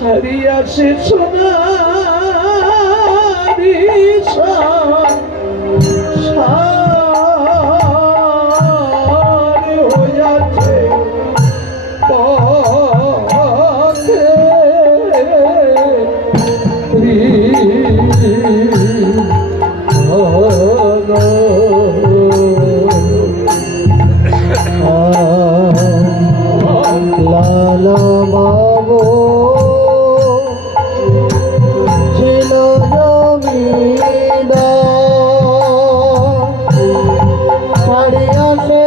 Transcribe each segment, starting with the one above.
ছাড়িয়া সে সোনারি সারে হইয়াছে পথে লালা বাবু ছিল জমিদার ছাড়িয়া সে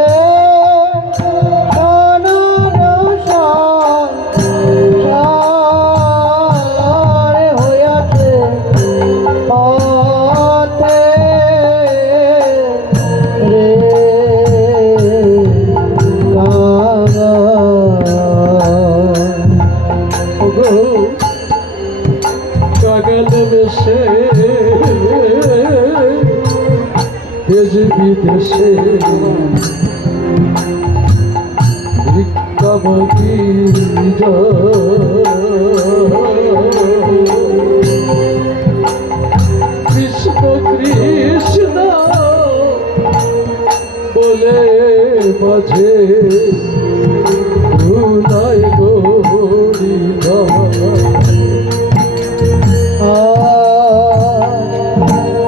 সারে হইয়াছে পথে রে কাগল বেশে দেশ বিদেশে ভিক্ষামতি কৃষ্ণ কৃষ্ণ বলে মাঝে ভুলাই গৌরী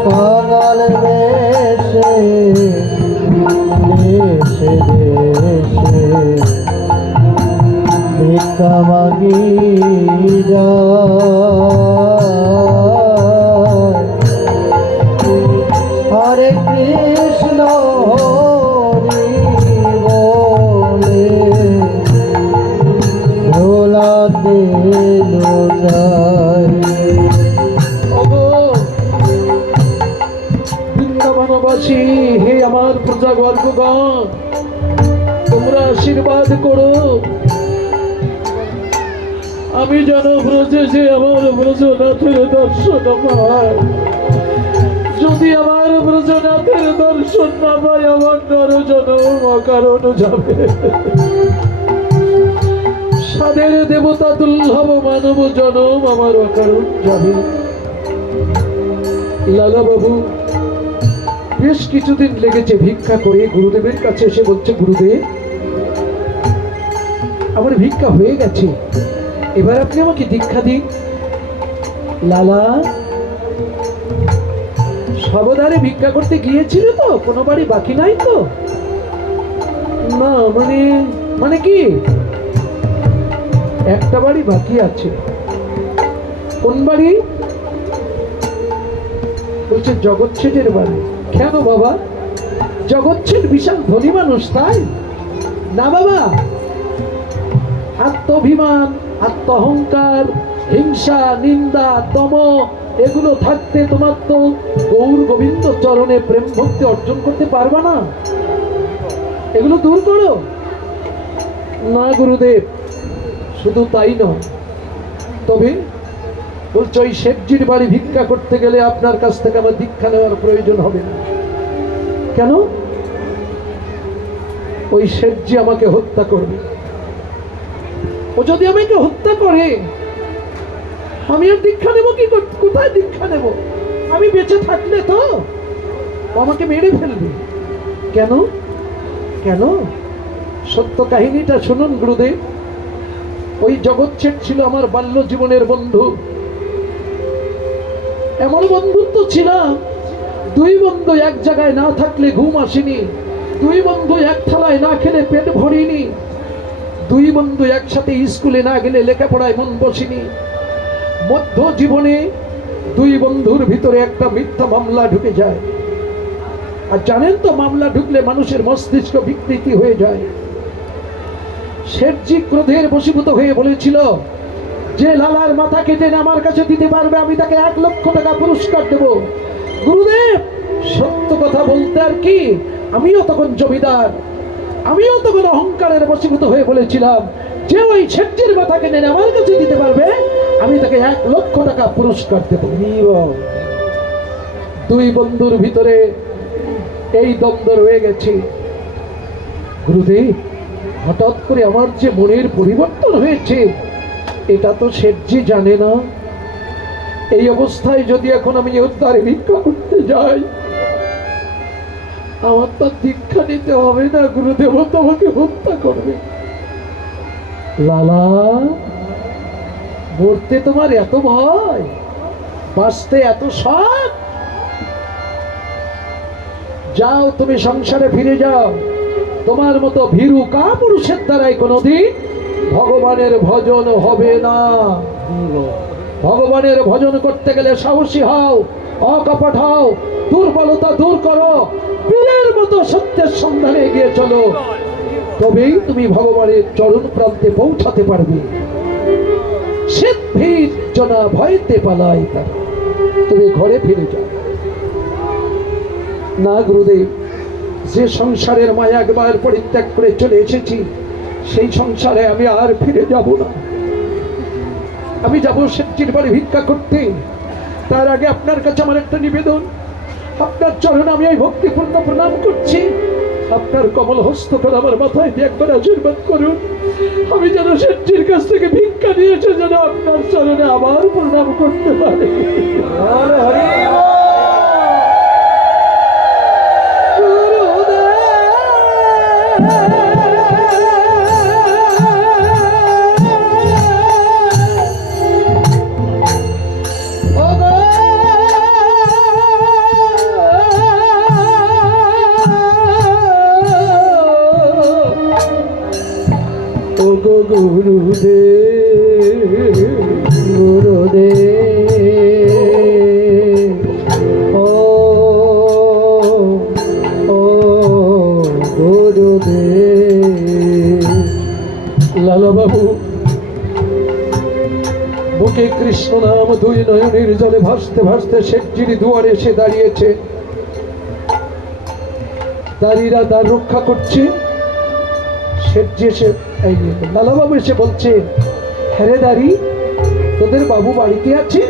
কাঙাল বেশে দেশে দেশে ভিক্ষা মাগি যায় হরে কৃষ্ণ হরি বলে ভোলাতে লোটায় বৃন্দাবনবাসী, হে আমার প্রজাবর্গগণ, তোমরা আশীর্বাদ করো আমি যেন ব্রজে যে আমার ব্রজনাথের দর্শন পাই। যদি আমার ব্রজনাথের দর্শন না পাই, আমার নরজনম অকারণ যাবে। সাদের দেবতা দুর্লভ মানব জনম আমার অকারণ যাবে। লালা বাবু বেশ কিছুদিন লেগেছে ভিক্ষা করে গুরুদেবের কাছে এসে বলছে, গুরুদেব আমার ভিক্ষা হয়ে গেছে, এবার আপনি আমাকে দীক্ষা দিন। লালা সবদারে ভিক্ষা করতে গিয়েছিল তো, কোনো বাড়ি বাকি নাই তো? না মানে মানে কি, একটা বাড়ি বাকি আছে। কোন বাড়ি? বলছে জগৎ ছেটের বাড়ি। কেন বাবা, জগৎ ছেট বিশাল ধনী মানুষ তাই না বাবা? আত্মাভিমান, আত্ম অহংকার, হিংসা, নিন্দা, দম এগুলো থাকতে তোমার তো গৌর গোবিন্দ চরণে প্রেম ভক্তি অর্জন করতে পারবা না। এগুলো দূর করো। না গুরুদেব, শুধু তাই নয়, তবে বলছে ওই শেঠজির বাড়ি ভিক্ষা করতে গেলে আপনার কাছ থেকে আমার দীক্ষা নেওয়ার প্রয়োজন হবে না। কেন? ওই শেঠজি আমাকে হত্যা করবে। ও যদি আমাকে হত্যা করে, আমি আর দীক্ষা নেব কি? কোথায় দীক্ষা নেব? আমি বেঁচে থাকলে তো ও আমাকে মেরে ফেলবে। কেন কেন? সত্য কাহিনীটা শুনুন গুরুদেব। ওই জগৎ শেঠ ছিল আমার বাল্য জীবনের বন্ধু। এমন বন্ধুত্ব ছিলাম, দুই বন্ধু এক জায়গায় না থাকলে ঘুম আসেনি, দুই বন্ধু এক থালায় না খেলে পেট ভরিনি, দুই বন্ধু একসাথে স্কুলে না গেলে লেখাপড়ায় মন বসেনি। মধ্য জীবনে দুই বন্ধুর ভিতরে একটা মিথ্যা মামলা ঢুকে যায়। আর জানেন তো, মামলা ঢুকলে মানুষের মস্তিষ্ক বিকৃতি হয়ে যায়। শেঠজি ক্রোধের বশীভূত হয়ে বলেছিল, যে লালার মাথা কেটে আমার কাছে দিতে পারবে আমি তাকে 1 লক্ষ টাকা পুরস্কার দেব। গুরুদেব সত্য কথা বলতে আর কি, আমিও তখন জমিদার, আমিও তখন অহংকারের বশীভূত হয়ে বলেছিলাম, যে ওই শেঠজির মাথা কেটে আমার কাছে দিতে পারবে আমি তাকে 1 লক্ষ টাকা পুরস্কার দেব। দুই বন্ধুর ভিতরে এই দ্বন্দ্ব রয়ে গেছে। গুরুদেব হঠাৎ করে আমার যে মনের পরিবর্তন হয়েছে, এটা তো শেঠজি জানে না। এই অবস্থায় যদি এখন আমি উদ্ধারে ভিক্ষা করতে যাই, আমার তো দীক্ষা নিতে হবে না, গুরুদেব তোমাকে হত্যা করবে। লালা, মরতে তোমার এত ভয়, বাঁচতে এত শখ? যাও, তুমি সংসারে ফিরে যাও। তোমার মতো ভীরু কাপুরুষের দ্বারাই কোনোদিন ভগবানের ভজন হবে না। ভগবানের ভজন করতে গেলে সাহসী হও, অকপট হও, দুর্বলতা দূর করো, বীরের মতো সত্যের সন্ধানে এগিয়ে চলো, তবেই তুমি ভগবানের চরণ প্রান্তে পৌঁছাতে পারবে। শীত ভিড় জনা ভয়তে পালাই তারা। তুমি ঘরে ফিরে যাও। না গুরুদেব, যে সংসারের মায়া একবার পরিত্যাগ করে চলে এসেছি, সেই সংসারে আমি আর ফিরে যাব না। আমি যাব শেঠজির বাড়ি ভিক্ষা করতে। তার আগে আপনার কাছে আমার একটা নিবেদন। আপনার চরণে আমি এই ভক্তিপূর্ণ প্রণাম করছি। আপনার কমল হস্ত করে আমার মাথায় দিয়ে একবার আশীর্বাদ করুন। আমি যেন শেঠজির কাছ থেকে ভিক্ষা নিয়েছে, যেন আপনার চরণে আবার প্রণাম করতে পারে। গুরুদেব, গুরুদেব, ও ও গুরুদেব। লালা বাবু, বুকে কৃষ্ণ নাম দুই নয়নের জলে ভাসতে ভাসতে শেঠজির দুয়ারে এসে দাঁড়িয়েছে। দাঁড়িরা দ্বার রক্ষা করছে। শেঠজি এসে, লালা বাবু এসে বলছে, হ্যাঁ রে দাঁড়ি, তোদের বাবু বাড়িতে আছে?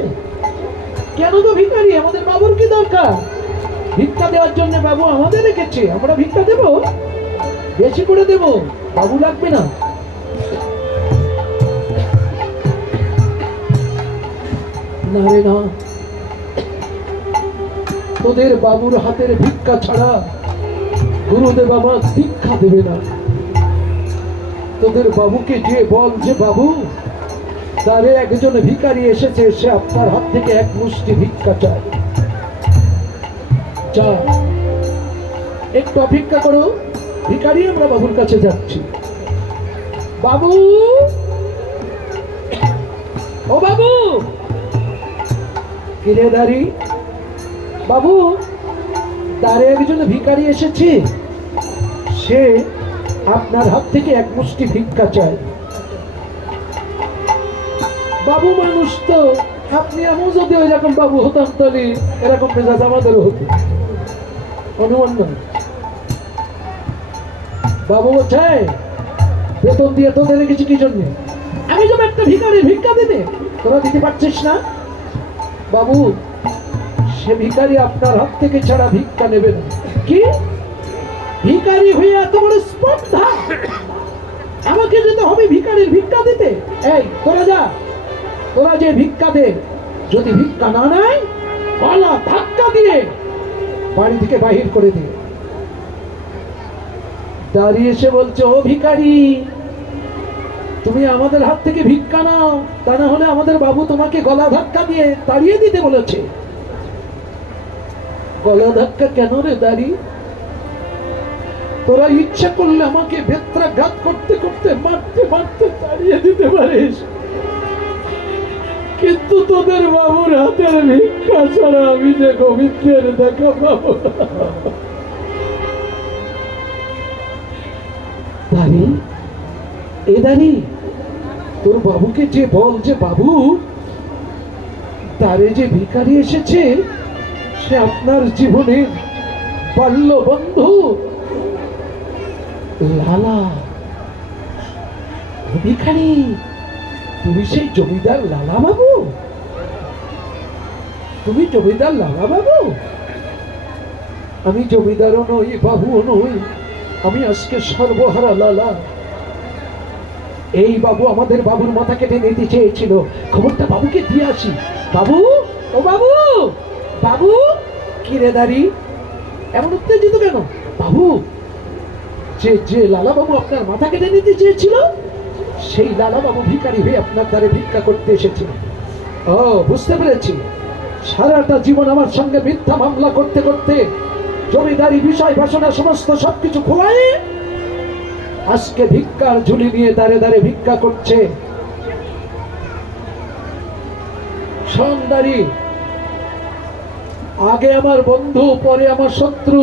কেন তো ভিখারি, আমাদের বাবুর কি দরকার? ভিক্ষা দেওয়ার জন্য বাবু আমাদের রেখেছে, আমরা ভিক্ষা দেব, বেশি করে দেব, বাবু লাগবে না। না রে না, তোদের বাবুর হাতের ভিক্ষা ছাড়া গুরুদেব আমার দীক্ষা দেবে না। তোদের বাবুকে যে বল যে বাবু, তারে একজন ভিখারি এসেছে, সে আপনার হাত থেকে এক মুষ্টি ভিক্ষা চায়। যা, একটু অপেক্ষা করো, ভিখারি আমরা বাবুর কাছে যাচ্ছি। বাবু, ও বাবু, কিরে দাঁড়ি বাবু, তারে একজন ভিখারি এসেছে, সে আপনার হাত থেকে এক মুষ্টি ভিক্ষা চায়। বাবু মানুষ তো, আপনি এমন যদি ওই রকম বাবু হতাম, তাহলে এরকম মেজাজ আমাদেরও হতো। অনুমান না। বাবু বলছে, বেতন দিয়ে তোদের রেখেছি কি জন্য? আমি যেমন একটা ভিখারি ভিক্ষা দিতে, তোরা দিতে পারছিস না। বাবু, সে ভিখারি আপনার হাত থেকে ছাড়া ভিক্ষা নেবে না। কি ভিখারি হয়ে এত বড় স্পর্ধা? আমাকে যেতে হবে ভিখারির ভিক্ষা দিতে? এই তোরা যা, তোরা যে ভিক্ষা দে, যদি ভিক্ষা না নেয় গলা ধাক্কা দিয়ে বাড়ি থেকে বাহির করে দে। দাঁড়িয়ে এসে বলছে, ও ভিখারি, তুমি আমাদের হাত থেকে ভিক্ষা নাও, তা না হলে আমাদের বাবু তোমাকে গলা ধাক্কা দিয়ে তাড়িয়ে দিতে বলেছে। গলা ধাক্কা কেন রে দাঁড়ি? তোরা ইচ্ছা করলে আমাকে বেত্রাঘাত করতে করতে মারতে মারতে তাড়িয়ে দিতে পারিস, কিন্তু তোদের বাবুর হাতের ভিক্ষা ছাড়া আমি যে গোবিন্দের দেখা পাবো না। দাঁড়ি, এ দাঁড়ি, তোর বাবুকে যে বল যে বাবু, তারে যে ভিখারি এসেছে, সে আপনার জীবনের বাল্য বন্ধু লালা। ভিখারি, তুমি সেই জমিদার লালা বাবু? তুমি জমিদার লালা বাবু? আমি জমিদারও নই, বাবুও নই, আমি আজকে সর্বহারা লালা। এই বাবু আমাদের বাবুর মাথা কেটে নিতে চেয়েছিল, খবরটা বাবুকে দিয়ে আসি। বাবু, ও বাবু, বাবু, কি রে দাঁড়ি, এমন উত্তেজিত কেন? বাবু, যে যে লালা বাবু আপনার মাথা কেটে নিতে চেয়েছিল, সেই লালা বাবু ভিখারি হয়ে আপনার দ্বারে ভিক্ষা করতে এসেছিল। ও, বুঝতে পেরেছি। সারাটা জীবন আমার সঙ্গে মিথ্যা মামলা করতে করতে জমিদারি বিষয় বাসনা সমস্ত সবকিছু খোয়াই আজকে ভিক্ষার ঝুলি নিয়ে দাঁড়ে দাঁড়ে ভিক্ষা করছে। সন্দারি, আগে আমার বন্ধু, পরে আমার শত্রু।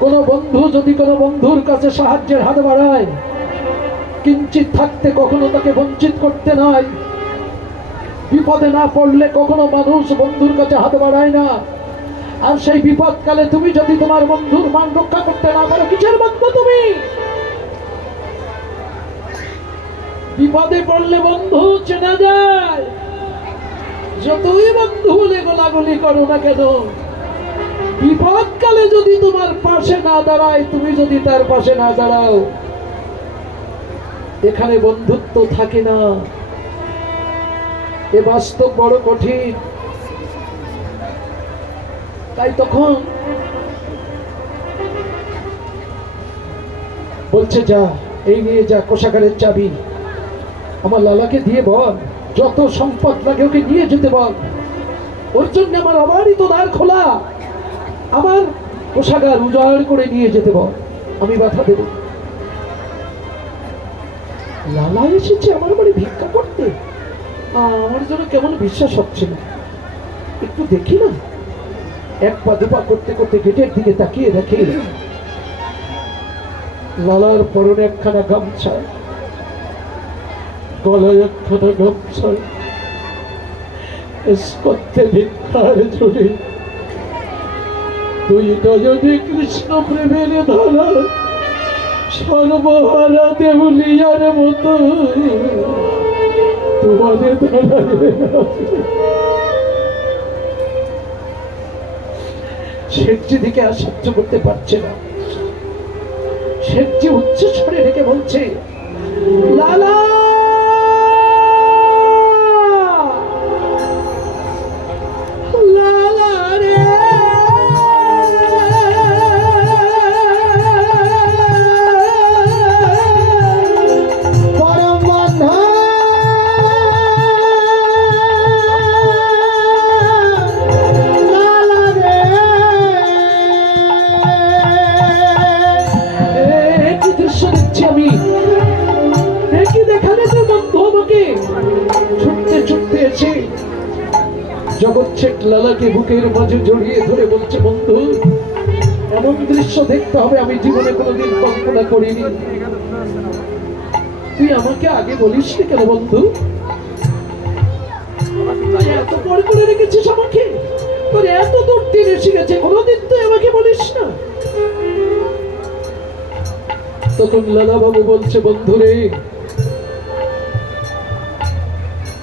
কোন বন্ধু যদি কোনো বন্ধুর কাছে সাহায্যের হাত বাড়ায়, কিঞ্চিত থাকতে কখনো তাকে বঞ্চিত করতে নয়। বিপদে না পড়লে কখনো মানুষ বন্ধুর কাছে হাত বাড়ায় না। আর সেই বিপদকালে তুমি যদি তোমার বন্ধুর মান রক্ষা করতে না পারো, কিসের বন্ধু তুমি? বিপদে পড়লে বন্ধু চেনা যায়, যতই বন্ধু বলে গোলাগুলি করো না কেন, বিপদকালে যদি তোমার পাশে না দাঁড়ায়, তুমি যদি তার পাশে না দাঁড়াও, এখানে বন্ধুত্ব থাকে না। এ বাস্তব বড় কঠিন। তাই তখন বলছে, যা, এই নিয়ে যা কোষাগারের চাবি, আমার লালাকে দিয়ে বল, যত সম্পদ লাগে ওকে নিয়ে যেতে বল। ওর জন্য আমার অবারিত দ্বার খোলা, আমার কোষাগার উজাড় করে নিয়ে যেতে বল, আমি বাধা দেব। লালা এসেছে আমার বাড়ি ভিক্ষা করতে, আমার জন্য কেমন বিশ্বাস হচ্ছে না। একটু দেখি না। এক পা দুপা করতে করতে গেটের দিকে তাকিয়ে দেখে লালার পরনে একখানা গামছা, গলায় একখানা গামছা, স্কন্ধে ভিক্ষার ঝুলি, দুই নয়নে কৃষ্ণ প্রেমের ধারা, সর্বহারা দেউলিয়ার মতো তোমাদের দাঁড়ায়। শেঠজি দিকে আর সহ্য করতে পারছে না। শেঠজি উচ্চ স্বরে ডেকে বলছে, লালা, লালা রে, পরম বন্ধু লালা রে, কি দৃশ্য দেখছি আমি, কি দেখালে তো বন্ধু আমাকে। ছুটতে ছুটতে এসে জগৎ শেঠ লালাকে বুকের মাঝে জড়িয়ে ধরে বলছে, বন্ধু, এমন দৃশ্য দেখতে হবে আমি জীবনে কোনোদিন কল্পনা করিনি। তুই আমাকে আগে বলিস নি কেন বন্ধু? তুই এত পর করে রেখেছিস আমাকে, তোর এত দূর দিন এসে গেছে, কোনোদিন তুই আমাকে বলিস না। তখন লালা বাবু বলছে, বন্ধু রে,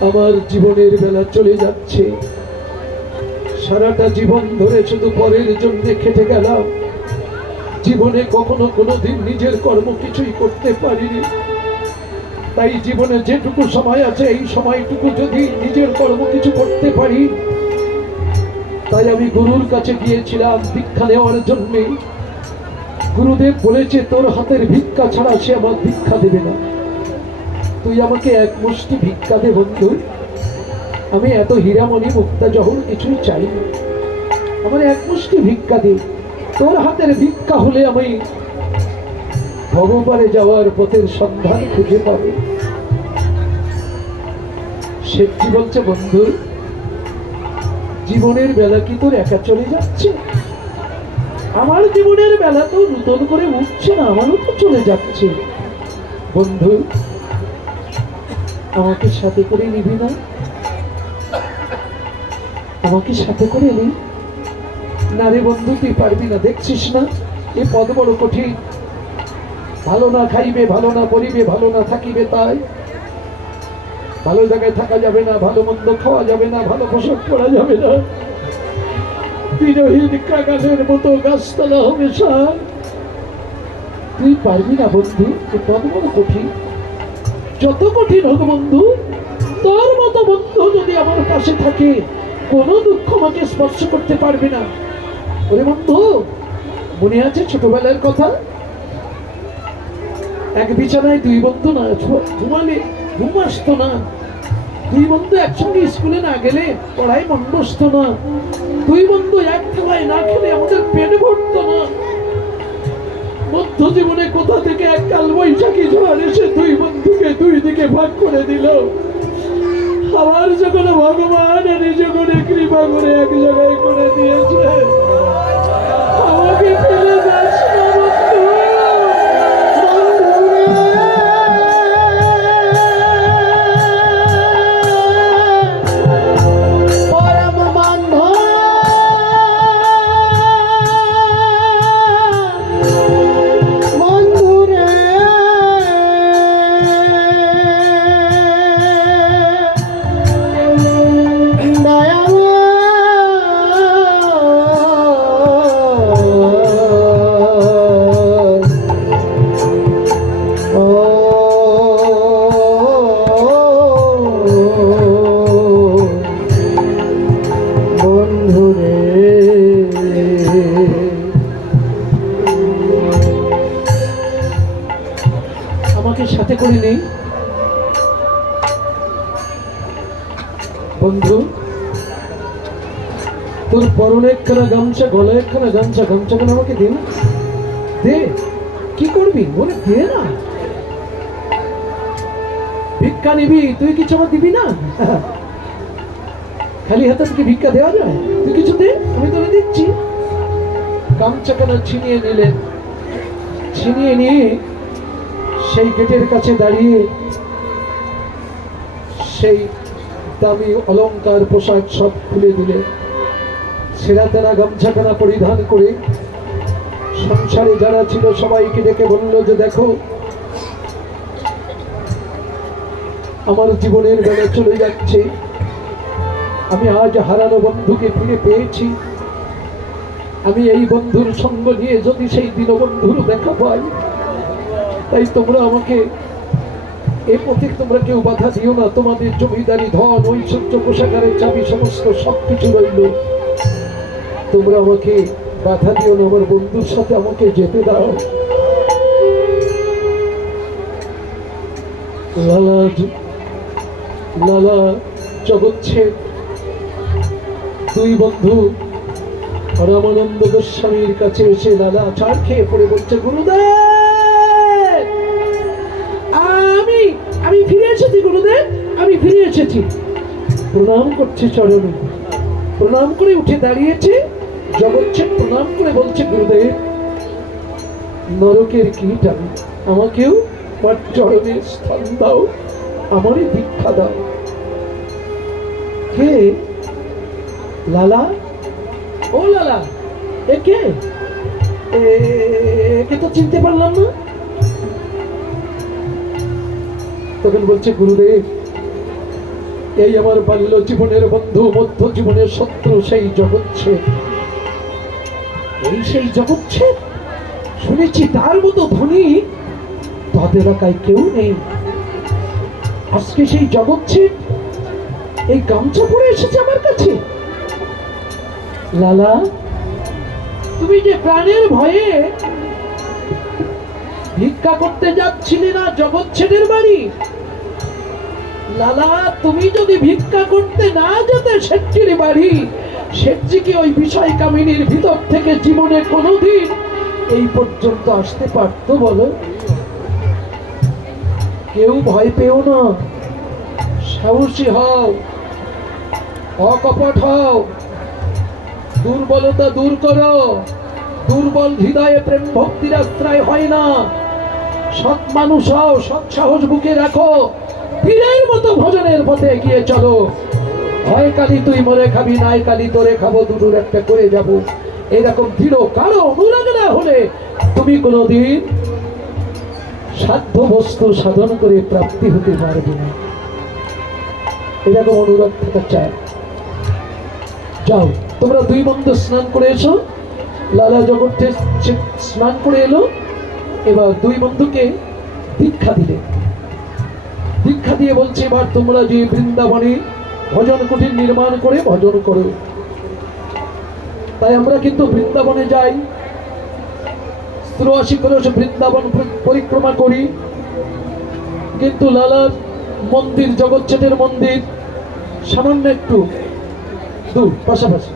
আমার জীবনের বেলা চলে যাচ্ছে, সারাটা জীবন ধরে শুধু পরের জন্য খেটে গেলাম, জীবনে কখনো কোনোদিন নিজের কর্ম কিছুই করতে পারিনি। তাই জীবনে যেটুকু সময় আছে, এই সময়টুকু যদি নিজের কর্ম কিছু করতে পারি। তাই আমি গুরুর কাছে গিয়েছিলাম দীক্ষা নেওয়ার জন্যে। গুরুদেব বলেছে, তোর হাতের ভিক্ষা ছাড়া সে আমার ভিক্ষা দেবে না। তুই আমাকে এক মুষ্টি ভিক্ষা দে বন্ধু। আমি এত হীরামণি মুক্তা জহর কিছুই চাই না, আমার এক মুষ্টি ভিক্ষা দে। তোর হাতের ভিক্ষা হলে আমি ভগবানে যাওয়ার পথের সন্ধান খুঁজে পাবো। শেঠজি বলছে, বন্ধু, জীবনের বেলা কি তোর একা চলে যাচ্ছে? আমার জীবনের বেলা তো নূতন করে উঠছে না, আমারও তো চলে যাচ্ছে। বন্ধু, আমাকে সাথে করে নিবি না? আমাকে সাথে করে নি না রে বন্ধু, তুই পারবি না, দেখছিস না এ পদ বড় কঠিন। ভালো না খাইবে, ভালো না পরিবে, ভালো না থাকিবে, তাই ভালো জায়গায় থাকা যাবে না, ভালো মন্দ খাওয়া যাবে না, ভালো পোশাক পরা যাবে না, বিরহীন কাগানের মতো গাছতলা হবে সার। তুই পারবি না বন্ধু, এ পদ বড় কঠিন। যত কঠিন হোক বন্ধু, তোর মতো বন্ধু যদি আমার পাশে থাকে, কোনো দুঃখ আমাকে স্পর্শ করতে পারবে না। ওরে বন্ধু, মনে আছে ছোটবেলার কথা? এক বিছানায় দুই বন্ধু না ঘুমালে ঘুম আসতো না। দুই বন্ধু একসঙ্গে স্কুলে না গেলে পড়ায় মন বসতো না। দুই বন্ধু এক থালায় না খেলে আমাদের পেট ভরতো না। মধ্য জীবনে কোথা থেকে এক কাল বৈশাখী ঝড় এসে দুই বন্ধুকে দুই দিকে ভাগ করে দিল। আবার যখন ভগবান যখন কৃপা করে এক জায়গায় করে দিয়েছে, আমাকে ফেলে যাস না বন্ধু। আমাকে সাথে করে নেই বন্ধু। তোর পরনে একখানা গামছা, গলায় একখানা গামছা, গামছাখানা আমাকে দে না, দে। কি করবি বলে দে না। ভিক্ষা নিবি তুই, কিছু আমার দিবি না? খালি হাতে তোকে ভিক্ষা দেওয়া যায়? তুই কিছু দে, আমি তোকে দিচ্ছি। গামছাখানা ছিনিয়ে নিলেন। ছিনিয়ে নিয়ে সেই গেটের কাছে দাঁড়িয়ে সেই দামি অলংকার পোশাক সব খুলে দিলে। ছেঁড়া তেরা গামছাখানা পরিধান করে সংসারে যারা ছিল সবাইকে ডেকে বলল যে দেখো, আমার জীবনের বেলা চলে যাচ্ছে। আমি আজ হারানো বন্ধুকে ফিরে পেয়েছি। আমি এই বন্ধুর সঙ্গ নিয়ে যদি সেই দীনবন্ধুর দেখা পাই, তাই তোমরা আমাকে এ পথে তোমরা কেউ বাধা দিও না। তোমাদের জমিদারি, ধন, ঐশ্বর্য, কোষাগারের চাবি সমস্ত সবকিছু রইল, তোমরা আমাকে বাধা দিও না। আমার বন্ধুর সাথে আমাকে যেতে দাও। লালা লালা জগচ্ছেদ দুই বন্ধু রামানন্দ গোস্বামীর কাছে এসে লালা ছাড় খেয়ে পড়ে বলছে, গুরুদেব আমি ফিরে এসেছি, গুরুদেব আমি ফিরে এসেছি। প্রণাম করছে চরণে, প্রণাম করে উঠে দাঁড়িয়েছে। জগচ্ছেদ প্রণাম করে বলছে, গুরুদেব নরকের কীট আমি, আমাকেও আমার চরণে স্থান দাও, আমারই দীক্ষা দাও। কে? লালা। ও লালা, একে একে তো চিনতে পারলাম না। তখন বলছে, গুরুদেব এই আমার বাল্য জীবনের বন্ধু, মধ্য জীবনের শত্রু, সেই জগচ্ছেদ। এই সেই জগচ্ছেদ, শুনেছি তার মতো ধনী তাদের এলাকায় কেউ নেই। আজকে সেই জগচ্ছেদ এই গামছা পরে এসেছে আমার কাছে। লালা, তুমি যে প্রাণের ভয়ে ভিক্ষা করতে যাচ্ছিলে না জগচ্ছেদের বাড়ি, লালা তুমি যদি ভিক্ষা করতে না যেতে শেঠজির বাড়ি, শেঠজি কি ওই বিষয় কামিনীর ভিতর থেকে জীবনে কোনোদিন এই পর্যন্ত আসতে পারতো বলো? কেউ ভয় পেও না, সাহসী হও, অকপট হও, দুর্বলতা দূর করো। দুর্বল হৃদয়ে প্রেম ভক্তির আশ্রয় হয় না। সৎ মানুষ হও, সৎ সাহস বুকে রাখো, পীরের মতো ভজনের পথে এগিয়ে চলো। হয় কালি তুই মরে খাবি, নাই কালি তোরে খাবো, দুটোর একটা করে যাব। এরকম দৃঢ় কারো অনুরাগ না হলে তুমি কোনোদিন সাধ্য বস্তু সাধন করে প্রাপ্তি হতে পারবে না। এরকম অনুরাগ থাকা চায়। যাও তোমরা দুই বন্ধু স্নান করে এসো। লালা জগতে স্নান করে এলো। এবার দুই বন্ধুকে দীক্ষা দিলে। দীক্ষা দিয়ে বলছে এবার তোমরা যে বৃন্দাবনে ভজন কুটির নির্মাণ করে ভজন করো। তাই আমরা কিন্তু বৃন্দাবনে যাই, ৮৩ ক্রোশ বৃন্দাবন পরিক্রমা করি, কিন্তু লালার মন্দির, জগৎছেদের মন্দির সামান্য একটু দূর, পাশাপাশি।